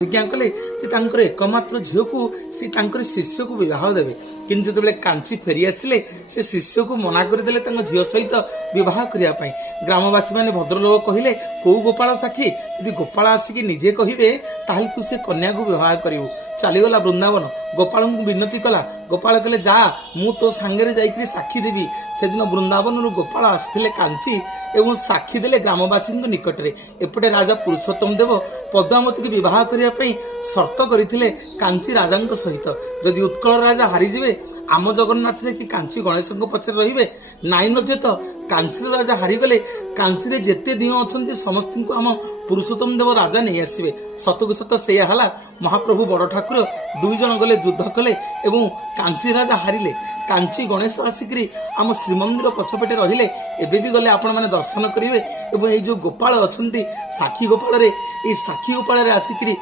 प्रतिज्ञा कले एकमात्र झील को सी शिष्य को बह देवे किंतु जो कांची फेरी आसिले से शिष्य को मना करदे झील सहित बह करने ग्रामवासी मैंने भद्रलोक कहले कौ गोपाल साक्षी यदि गोपाल आसिक निजे कहे ताहले तू से कन्या को विवाह करू। चलीगला वृंदावन गोपाल को विनती कला। गोपाल कहले जा मु तो सांगे जाकि साक्षी देवी। से दिन वृंदावन गोपाल आसते कांची एवं साक्षी देले ग्रामवासी निकट में। एपटे राजा पुरुषोत्तम देव पद्मावती की बह करने सर्त करते कांची राजा सहित जदि उत्कल राजा हारीजे आम जगन्नाथ कि कांची गणेश पचर रे नाई नचेत कांची राजा हारीगले कांची जिते दिह अच्छा समस्त को आम पुरुषोत्तम देव राजा नहीं आसवे। सतक सत से महाप्रभु बड़ ठाकुर दुई जन गले युद्ध कले एवं कांची राजा हारिले। कांची गणेश आसिक आम श्रीमंदिर पछपटे रहिले एबे भी गले आपण माने दर्शन करेंगे। एवं ये जो गोपाल अच्छा साक्षी गोपाल साक्षी गोपाल आसिक